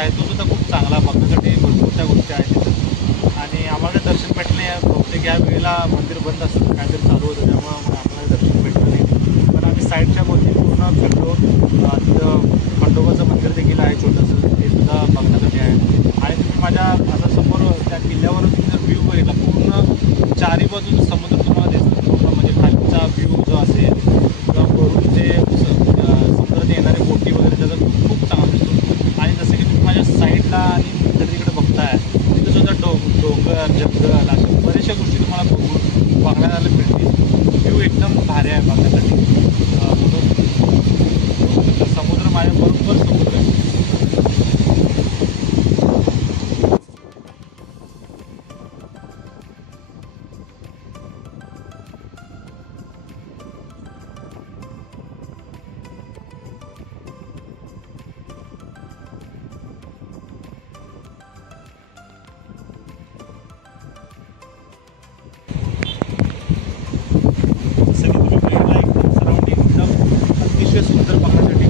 आहे तो सुद्धा खूप चांगला बघण्यासाठी भरपूर त्या गोष्टी आहेत तिथं. आणि आम्हाला दर्शन भेटलं नाही, बहुतेक या वेळेला मंदिर बंद असतं, काहीतरी चालू होतं, त्यामुळं मग आम्हाला दर्शन भेटलं नाही. पण आम्ही साईडच्या भोवती पूर्ण फिरलो. तिथं खंडोबाचं मंदिर देखील आहे छोटंसं, ते सुद्धा बघण्यासाठी आहे. आणि तुम्ही माझ्या आता समोर त्या किल्ल्यावरून तुम्ही जर व्ह्यू बघितला, पूर्ण चारी बाजूचं समुद्र तुम्हाला दिसतं. पूर्ण म्हणजे खालचा व्ह्यू जो असेल किंवा वरून जे समुद्रात येणारे बोटी वगैरे त्याचा खूप चांगला दिसतो. आणि जसं की तुम्ही माझ्या साईडला आणि जर तिकडे बघताय तिथं सुद्धा डोंगर जंगल अशा बऱ्याचशा गोष्टी तुम्हाला बघण्याला मिळतील. व्ह्यू एकदम भारी आहे बघण्यासाठी. समुद्र माझ्या बरोबर समुद्र आहे. अतिशय सुंदर बघण्यासाठी.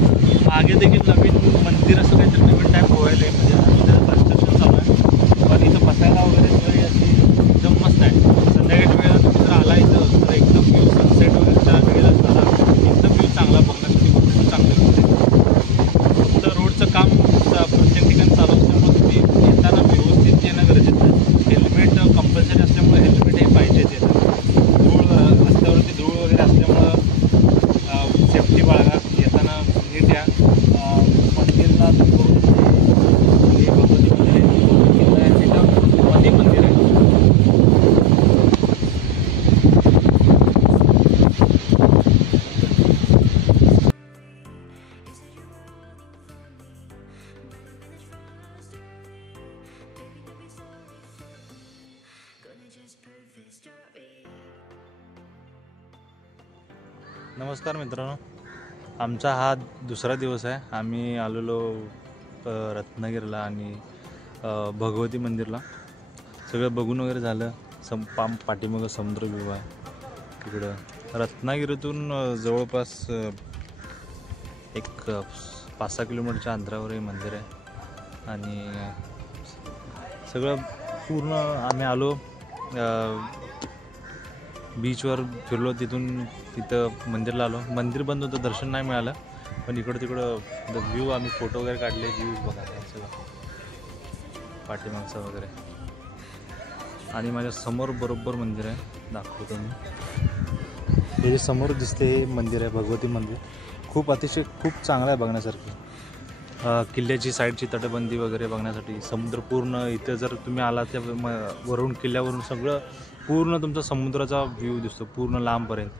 मागे देखील नवीन मंदिर असं काहीतरी नवीन टाईप व्हायला आहे, म्हणजे अजून त्याचं कन्स्ट्रक्शन चालू आहे. पण इथं बसायला वगैरे सोय अशी एकदम मस्त आहे. संध्याकाळच्या वेळेला तुम्ही जर आला इथं तर एकदम व्ह्यू सनसेट वगैरेच्या वेळेला जरा एकदम व्ह्यू चांगला बघण्यासाठी भरपूर चांगलं आहे. फक्त रोडचं काम प्रत्येक ठिकाणी चालू असल्यामुळे तुम्ही येताना व्यवस्थित येणं गरजेचं आहे. हेल्मेट कंपल्सरी असल्यामुळे हेल्मेट हे पाहिजेच येतं. धूळ रस्त्यावरती धूळ वगैरे असल्यामुळं सेफ्टी बाळगा, येताना नीट या. मंदिरला हे भगवती मंदिर आहे, तिथं मध्ये मंदिर आहे. नमस्कार मित्रांनो, आमचा हा दुसरा दिवस आहे. आम्ही आलेलो रत्नागिरीला आणि भगवती मंदिरला. सगळं बघून वगैरे झालं. पाठीमागं समुद्र व्ह्यू आहे. तिकडं रत्नागिरीतून जवळपास एक 5-6 किलोमीटरच्या अंतरावर हे मंदिर आहे. आणि सगळं पूर्ण आम्ही आलो, बीचवर फिरलो, तिथं मंदिरला आलो. मंदिर बंद होतं, दर्शन नाही मिळालं. पण इकडं तिकडं व्ह्यू आम्ही फोटो वगैरे काढले. व्ह्यूज बघा सगळं पाठीमागचं वगैरे. आणि माझ्या समोर बरोबर मंदिर आहे, दाखवतो मी. हे जे समोर दिसते हे मंदिर आहे, भगवती मंदिर. अतिशय खूप चांगलं आहे बघण्यासारखं. किल्ल्याची साईडची तटबंदी वगैरे बघण्यासाठी, समुद्र पूर्ण इथं जर तुम्ही आला त्या वरून किल्ल्यावरून सगळं पूर्ण तुमचा समुद्राचा व्ह्यू दिसतो पूर्ण लांबपर्यंत.